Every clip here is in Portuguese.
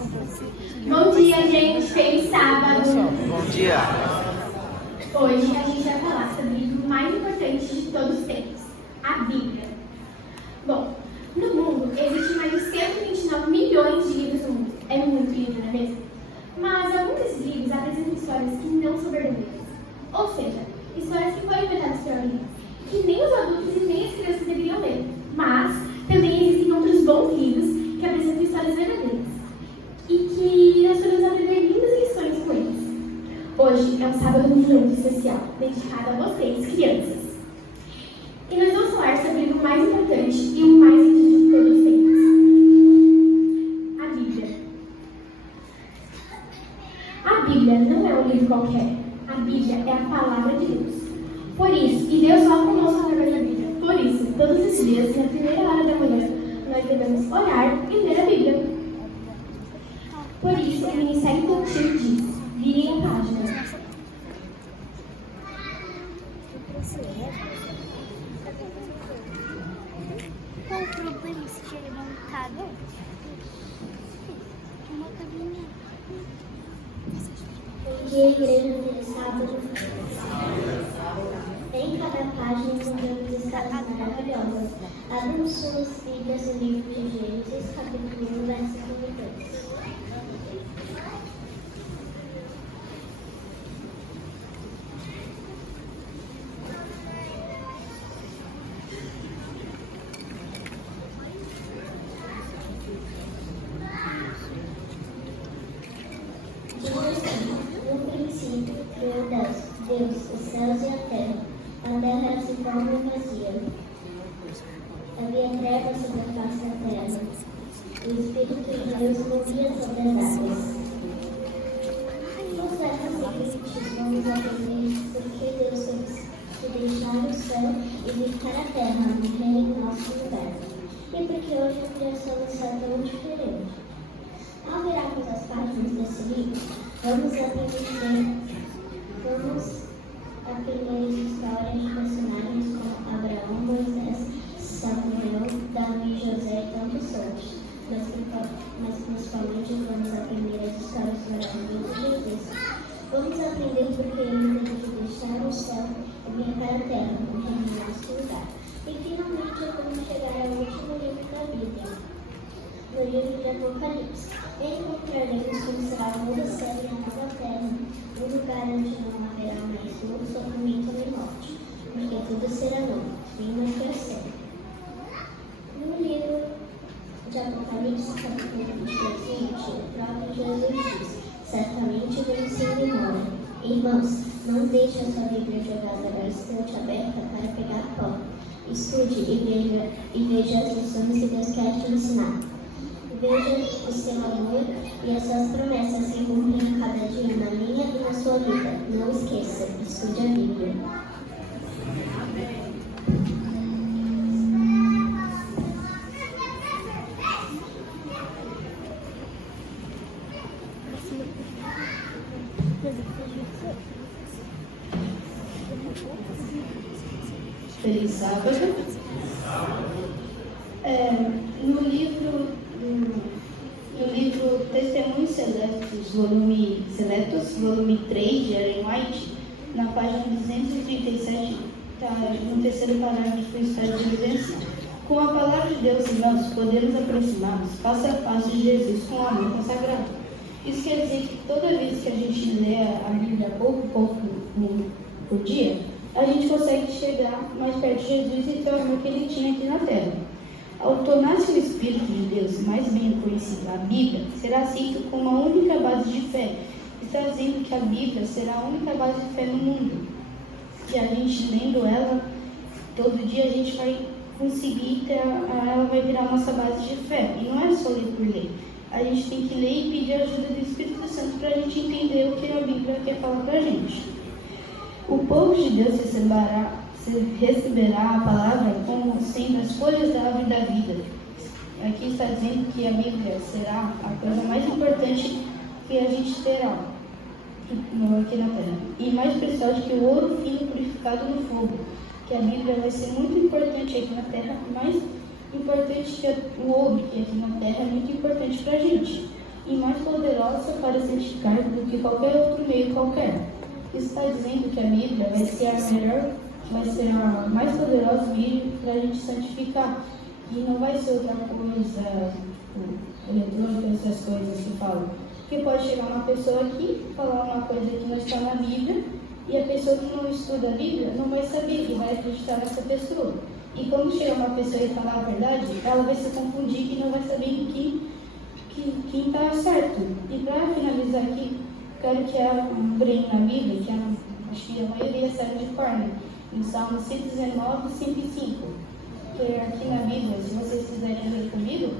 Bom dia, gente. Feliz sábado. Bom dia. Hoje a gente vai falar sobre o livro mais importante de todos os tempos, a Bíblia. Bom, no mundo existem mais de 129 milhões de livros no mundo. É muito livro, não é mesmo? Mas alguns desses livros apresentam histórias que não são verdadeiras. Ou seja, histórias que foram inventadas por alguém, que nem os adultos e nem as crianças deveriam ler. Mas também existem outros bons livros que apresentam histórias verdadeiras e que nós podemos aprender lindas lições com eles. Hoje é um sábado muito especial, dedicado a vocês, crianças. E nós vamos falar sobre o livro mais importante e o mais lido de todos os tempos, a Bíblia. A Bíblia não é um livro qualquer. A Bíblia é a palavra de Deus. Por isso, e Deus fala conosco através da Bíblia. Por isso, todos os dias, na primeira hora da manhã, nós devemos orar e ler a Bíblia. Por isso, o Ministério Infantil diz: virem a página. Qual o problema se tiver montado? Uma cabine. Bom dia, igreja de sábado. Em cada página encontramos histórias maravilhosas. Abram suas Bíblias no livro de Gênesis, capítulo 1, versículo 2. No princípio, criou Deus os céus e a terra. A terra era sem forma e vazia. Havia trevas sobre a face da terra. O Espírito de Deus movia sobre as águas. Os servos seguintes vamos aprender porque Deus fez deixar o céu e visitar a terra, morrer em nosso lugar. E porque hoje a criação do céu é tão diferente. Ao virarmos as páginas desse livro, vamos aprender histórias de personagens como Abraão, Moisés, Samuel, Davi, José e tantos outros. Mas principalmente vamos aprender as histórias maravilhosas de Jesus. Vamos aprender porque ele teve que deixar o céu e vir para a terra, morrer em nosso lugar. E finalmente vamos chegar ao último livro da Bíblia, no livro de Apocalipse. Encontraremos como será o novo céu e a nova terra, um lugar onde não haverá mais dor, sofrimento nem morte, porque tudo será novo, vindo para sempre. No livro de Apocalipse, capítulo 22, o próprio Jesus diz: certamente venci e demora. Irmãos, não deixe a sua Bíblia jogada na estante aberta para pegar pó. Estude e veja as lições que Deus quer te ensinar. Veja o seu amor e as suas promessas se cumprem cada dia na minha e na sua vida. Não esqueça, estude a Bíblia. Feliz sábado. No livro Testemunhos Seletos, volume 3, de Ellen White, na página 237, no terceiro parágrafo, está dizendo assim: com a palavra de Deus em mãos, podemos aproximar-nos face a face de Jesus com o amor consagrado. Isso quer dizer que toda vez que a gente lê a Bíblia pouco por dia, a gente consegue chegar mais perto de Jesus e ter o amor que ele tinha aqui na terra. Ao tornar-se o Espírito de Deus mais bem conhecido, a Bíblia será aceita como a única base de fé. Está dizendo que a Bíblia será a única base de fé no mundo. Que a gente lendo ela todo dia, a gente vai conseguir ela vai virar a nossa base de fé. E não é só ler por ler. A gente tem que ler e pedir a ajuda do Espírito Santo para a gente entender o que a Bíblia quer falar para a gente. O povo de Deus receberá a palavra como sendo as folhas da árvore da vida. Aqui está dizendo que a Bíblia será a coisa mais importante que a gente terá aqui na terra. E mais preciosa que o ouro fino purificado no fogo. Que a Bíblia vai ser muito importante aqui na terra, mais importante que o ouro, que aqui na terra é muito importante para a gente. E mais poderosa para santificar do que qualquer outro meio qualquer. Isso está dizendo que a Bíblia vai ser a mais poderosa meio para a gente santificar. E não vai ser outra coisa, eletrônica, essas coisas que falam. Porque pode chegar uma pessoa aqui, falar uma coisa que não está na Bíblia, e a pessoa que não estuda a Bíblia não vai saber e vai acreditar nessa pessoa. E quando chegar uma pessoa e falar a verdade, ela vai se confundir e não vai saber quem está certo. E para finalizar aqui, quero que abrem na Bíblia, que acho que a maioria sabe de cor, em Salmo 119, 105. Que aqui na Bíblia, se vocês quiserem ler comigo,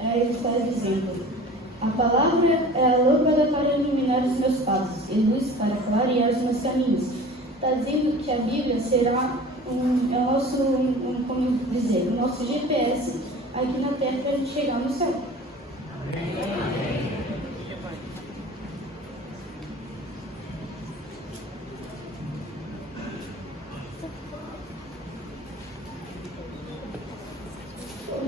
ele está dizendo: a palavra é a lâmpada para iluminar os meus passos, e luz para clarear os meus caminhos. Está dizendo que a Bíblia será o nosso GPS aqui na Terra para a gente chegar no céu.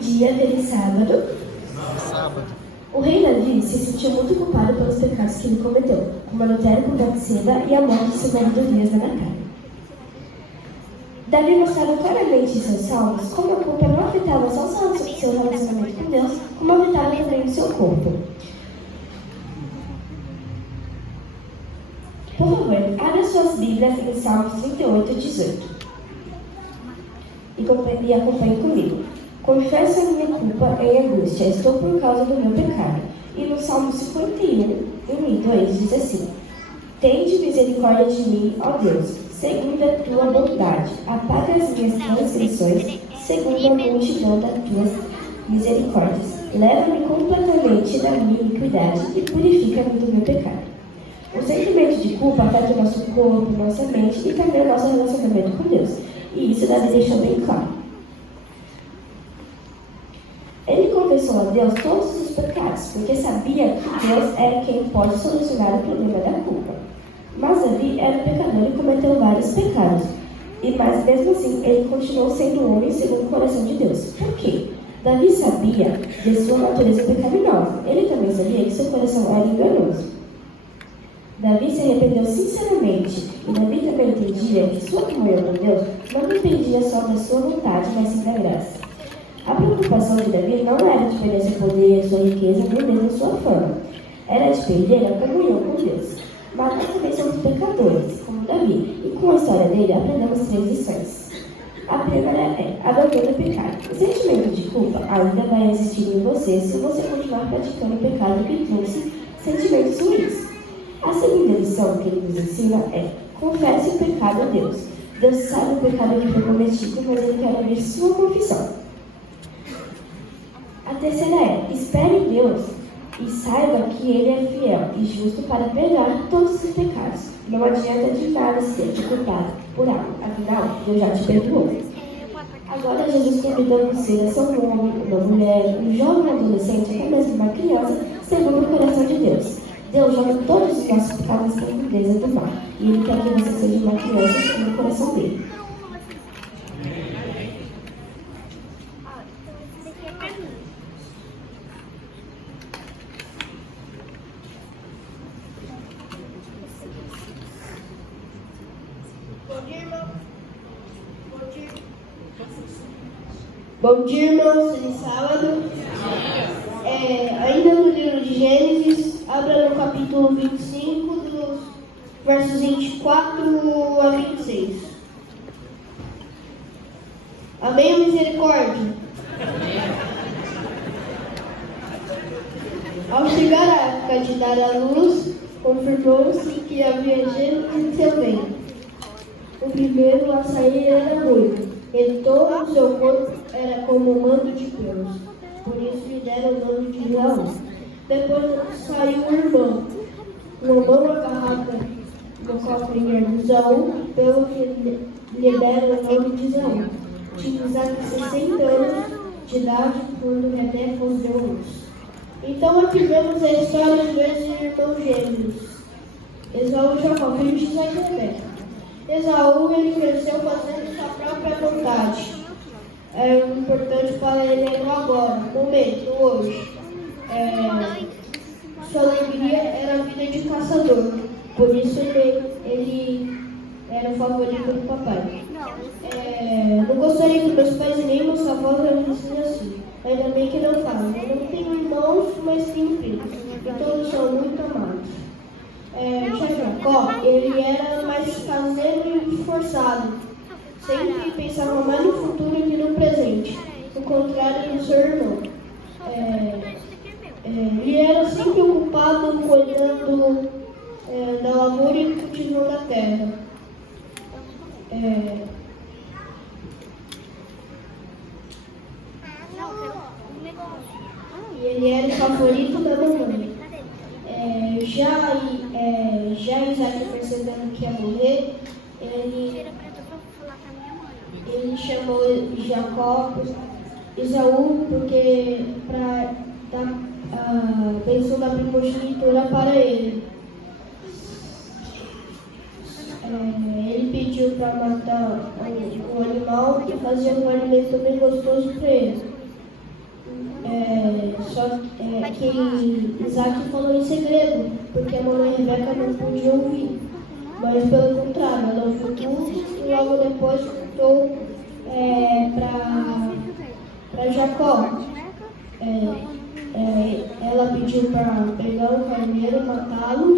Dia dele sábado. O rei Davi se sentiu muito culpado pelos pecados que ele cometeu, como adultério com Batseba e a morte de seu marido Urias da Nacar. Davi mostrava claramente em seus salmos como a culpa não afetava só seu relacionamento com Deus, como afetava também o seu corpo. Por favor, abra suas Bíblias em Salmos 38, 18 e acompanhe comigo. Confesso a minha culpa em angústia, estou por causa do meu pecado. E no Salmo 51, 1 e 2 diz assim: tende misericórdia de mim, ó Deus, segundo a tua bondade. Apaga as minhas transgressões, segundo a multidão das tuas misericórdias. Leva-me completamente da minha iniquidade e purifica-me do meu pecado. O sentimento de culpa afeta o nosso corpo, nossa mente e também o nosso relacionamento com Deus. E isso Davi deixou bem claro. Ele confessou a Deus todos os pecados, porque sabia que Deus era quem pode solucionar o problema da culpa. Mas Davi era um pecador e cometeu vários pecados. Mas mesmo assim, ele continuou sendo um homem segundo o coração de Deus. Por quê? Davi sabia de sua natureza pecaminosa. Ele também sabia que seu coração era enganoso. Davi se arrependeu sinceramente. E Davi também entendia que sua comunhão com Deus não dependia só da sua vontade, mas sim da graça. A preocupação de Davi não era de perder seu poder, sua riqueza, nem mesmo sua fama. Era de perder a comunhão com Deus. Mas nós também somos pecadores, como Davi, e com a história dele aprendemos 3 lições. A primeira é: abandone o pecado. O sentimento de culpa ainda vai existir em você se você continuar praticando o pecado que trouxe sentimentos ruins. A segunda lição que ele nos ensina é: confesse o pecado a Deus. Deus sabe o pecado que foi cometido, mas ele quer ouvir sua confissão. A terceira é: espere em Deus e saiba que Ele é fiel e justo para perdoar todos os pecados. Não adianta de nada ser culpado por algo, afinal, Deus já te perdoou. Agora Jesus convida você a ser um homem, uma mulher, um jovem, um adolescente, até mesmo uma criança, segundo o coração de Deus. Deus joga todos os nossos pecados na profundeza do mar, e Ele quer que você seja uma criança segundo o coração dele. Bom dia, irmãos. Feliz sábado. Ainda no livro de Gênesis, abra no capítulo 25, dos versos 24 a 26. Amém ou misericórdia? Ao chegar a época de dar à luz, confirmou-se que havia gêmeos em seu ventre. O primeiro a sair era loiro, e todo o seu corpo era como um manto de pelos. Por isso lhe deram o nome de Esaú. Depois saiu o irmão, uma mão agarrada no calcanhar de Esaú, pelo que lhe deram o nome de Esaú. Tinha Isaac 60 anos de idade quando Rebeca os deu luz. Então aqui vemos a história dos 2 irmãos gêmeos, Esaú e Jacó, filhos de Isaac e Rebeca. Esaú, ele cresceu fazendo sua própria vontade. É importante para ele agora, no momento, hoje. caçador, por isso ele era o favorito do papai. Não gostaria que meus pais e nem meus avós agissem assim. Ainda bem que não falam. Eu não tenho irmãos, mas tenho primos. E todos são muito amados. Jacó, ele era mais caseiro e esforçado. Sempre pensava mais no futuro que no presente. Ao contrário do seu irmão. Ele era sempre ocupado cuidando da lavoura e cultivando a terra. E ele era o favorito da mamãe. Já Isaac, percebendo que ia morrer, ele chamou Jacó, Esaú, porque para dar a bênção da primogenitura para ele. Ele pediu para matar o animal e fazer um alimento bem gostoso para ele. Só que Isaac falou em segredo, porque a mamãe Rebeca não podia ouvir. Mas pelo contrário, ela ouviu tudo e logo depois contou para Jacó. Ela pediu para pegar o carneiro, matá-lo,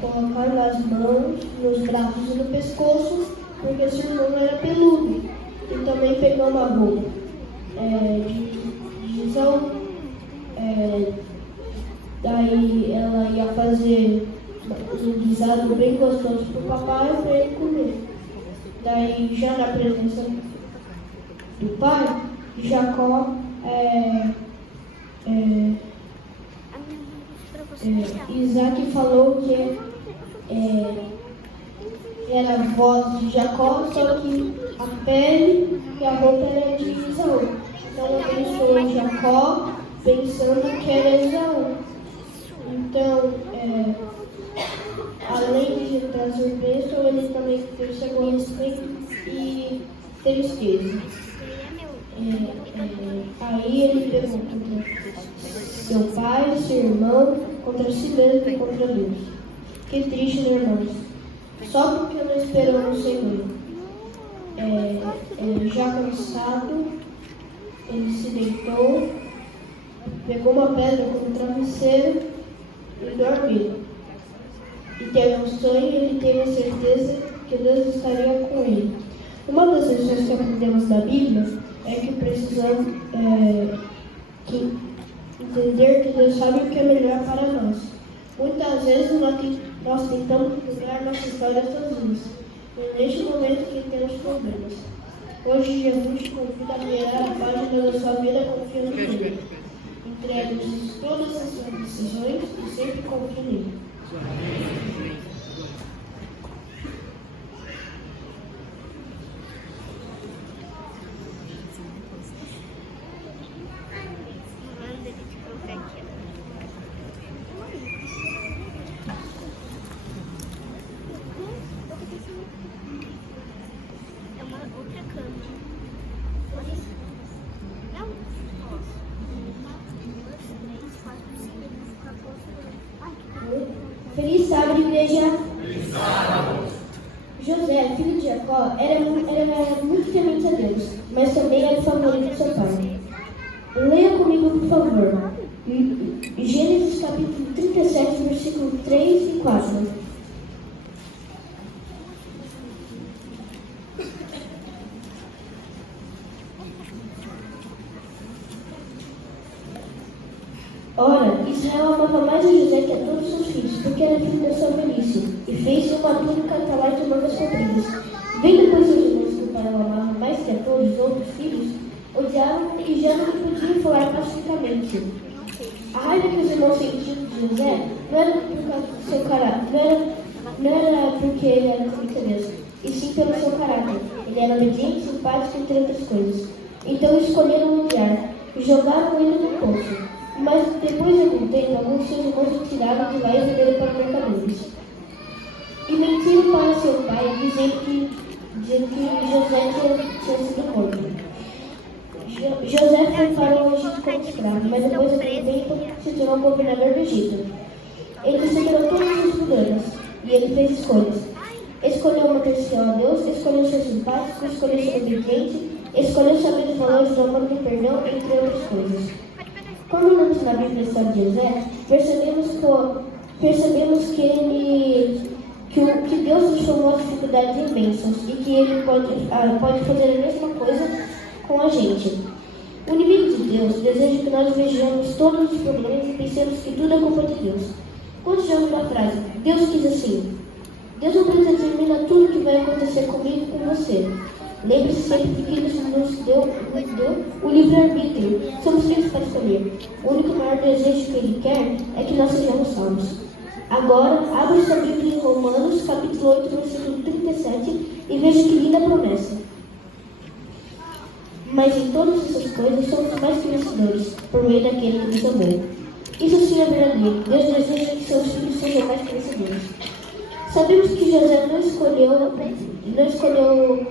colocar nas mãos, nos braços e no pescoço, porque seu irmão era peludo. E também pegou uma roupa de Esaú. Daí ela ia fazer um guisado bem gostoso para o papai para ele comer. Daí, já na presença do pai, Jacó Isaac falou que era a voz de Jacó, só que a pele e a roupa era de Esaú. Então abençoou Jacó pensando que era Esaú. Então, além de trazer bênção, ele também percebeu respeito e tristeza. Aí ele perguntou contra seu pai, seu irmão, contra si mesmo e contra Deus. Que triste, né, irmãos? Só porque não esperou no Senhor. Já cansado, ele se deitou, pegou uma pedra como travesseiro e dormiu. E teve um sonho e ele teve a certeza que Deus estaria com ele. Uma das lições que aprendemos da Bíblia é que precisamos entender que Deus sabe o que é melhor para nós. Muitas vezes nós tentamos mudar nossa história sozinhos, e neste momento que temos problemas. Hoje Jesus te convida a virar a página da sua vida confiando nele. Entregue todas as suas decisões e sempre confie nele. Feliz sábado, igreja. José, filho de Jacó, era muito temente a Deus, mas também era o favorito de seu pai. Leia comigo, por favor. Gênesis capítulo 37, versículo 3 e 4. Ora, Israel amava mais a José que a todos os seus filhos, porque era filho da sua velhice, e fez-lhe uma túnica atalhada de mangas compridas. Vendo depois seus irmãos que o pai o amava mais que a todos os outros filhos, odiaram-no e já não lhe podiam falar pacificamente. A raiva que os irmãos sentiam de José não era por causa do seu caráter, não era porque ele era filho de Deus, e sim pelo seu caráter. Ele era obediente, simpático, entre outras coisas. Então escolheram odiar e jogaram ele no poço. Mas depois de algum tempo, alguns de seus irmãos o tiraram de lá e venderam para mercadores. E mentiram para seu pai, dizendo que José tinha sido morto. José foi para o Egito como escravo, mas depois de algum tempo se tornou governador do Egito. Ele superou todos os problemas e ele fez escolhas. Escolheu manter-se fiel a Deus, escolheu ser simpático, escolheu ser obediente, escolheu saber os valores do amor e do perdão, entre outras coisas. Quando lemos na Bíblia a história de José, percebemos que Deus transformou as dificuldades em bênçãos e que Ele pode fazer a mesma coisa com a gente. O inimigo de Deus deseja que nós vejamos todos os problemas e pensemos que tudo é culpa de Deus. Quando chegamos na frase, Deus quis assim, Deus não determina tudo que vai acontecer comigo e com você. Lembre-se sempre de que Ele nos deu o livre-arbítrio. Somos livres para escolher. O único maior desejo que Ele quer é que nós sejamos salvos. Agora, abra sua Bíblia em Romanos, capítulo 8, versículo 37, e veja que linda promessa. Mas em todas essas coisas somos mais que vencedores, por meio daquele que nos amou. Isso sim é verdadeiro. Deus deseja que seus filhos sejam mais que vencedores. Sabemos que José não escolheu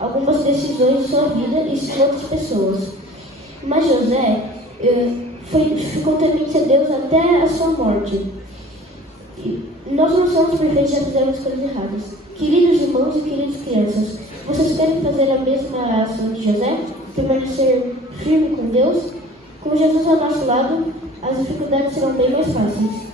algumas decisões de sua vida e de outras pessoas. Mas José ficou temente a Deus até a sua morte. E nós não somos perfeitos, já fizemos coisas erradas. Queridos irmãos e queridas crianças, vocês querem fazer a mesma ação de José? Permanecer firme com Deus? Com Jesus ao nosso lado, as dificuldades serão bem mais fáceis.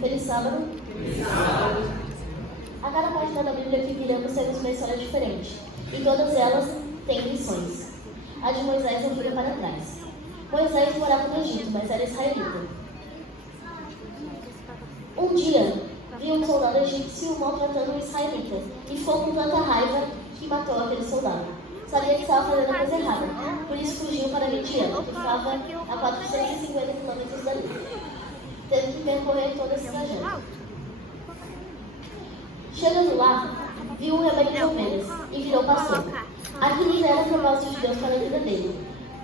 Feliz sábado. A cada página da Bíblia que viramos temos uma história diferente, e todas elas têm lições. A de Moisés não fica para trás. Moisés morava no Egito, mas era israelita. Um dia, viu um soldado egípcio maltratando um israelita, e ficou com tanta raiva que matou aquele soldado. Sabia que estava fazendo a coisa errada, por isso fugiu para Midian, que ficava a 450 quilômetros dali. Teve que percorrer todo esse trajeto. Chegando lá, viu um rebanho de ovelhas e virou pastor. Aquilo era o propósito de Deus para a vida dele.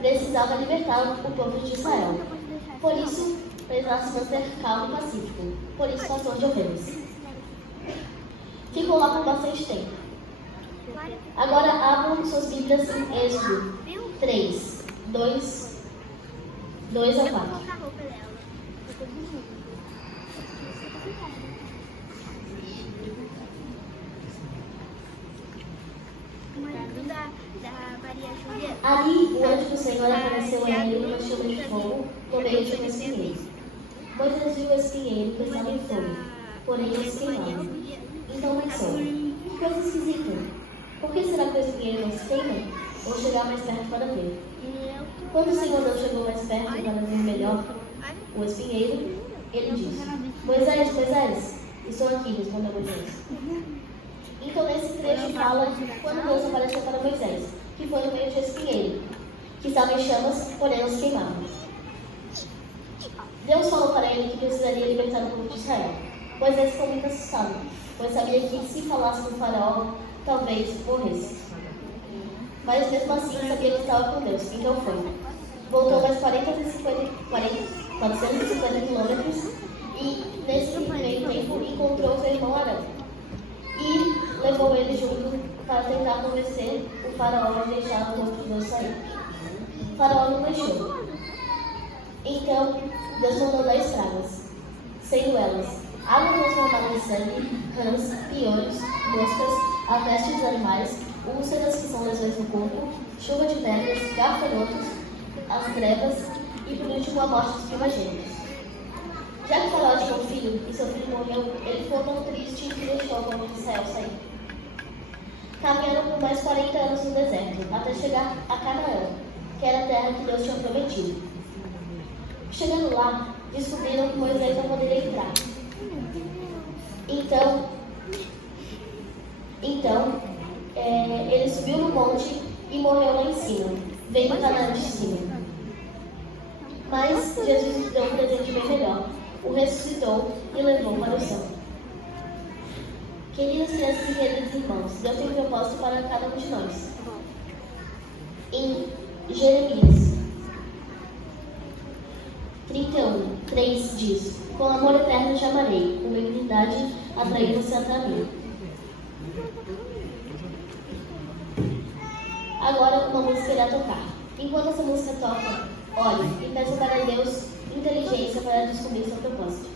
Precisava libertar o povo de Israel. Por isso, precisava se manter calmo e pacífico. Por isso, pastor de ovelhas. Ficou lá por bastante tempo. Agora abram suas Bíblias em Êxodo 3, 2 a 4. Ali, o anjo do Senhor apareceu a ele numa chama de fogo no meio de um espinheiro. Moisés viu o espinheiro que estava em fogo, porém ele se queimava. Então pensou, que coisa esquisita. Por que será que o espinheiro não se queima? Vou chegar mais perto para ver. Quando o Senhor não chegou mais perto para ver melhor o espinheiro, ele disse, Moisés, Moisés, estou aqui, respondeu Moisés. Então nesse trecho fala quando Deus apareceu para Moisés, que foi no meio de espinheiro, que estava em chamas, porém não se queimava. Deus falou para ele que precisaria libertar o povo de Israel. Moisés ficou muito assustado, pois sabia que se falasse com o faraó, talvez morresse. Mas mesmo assim sabia que estava com Deus, então foi. Voltou mais 450 quilômetros e nesse meio tempo encontrou seu irmão Arão e levou ele junto para tentar convencer o faraó a deixar o outro Deus sair. O faraó não deixou. Então Deus mandou 10 pragas, sendo elas água transformada em sangue, rãs, piolhos, moscas, a peste dos animais, úlceras que são lesões no corpo, chuva de pedras, gafanhotos, as trevas e por último a morte dos primogênitos. Já que o faraó tinha um filho e seu filho morreu, ele ficou tão triste que deixou o povo de Israel sair. Caminharam por mais 40 anos no deserto, até chegar a Canaã, que era a terra que Deus tinha prometido. Chegando lá, descobriram que Moisés não poderia entrar. Então, ele subiu no monte e morreu lá em cima, vendo Canaã de cima. Mas Jesus deu um presente bem melhor, o ressuscitou e levou para o céu. Queridas crianças e queridos irmãos, Deus tem um propósito para cada um de nós. Em Jeremias 31, 3 diz: com amor eterno te amarei, com benignidade atraí você até mim. Agora uma música irá tocar. Enquanto essa música toca, olhe e peça para Deus inteligência para descobrir seu propósito.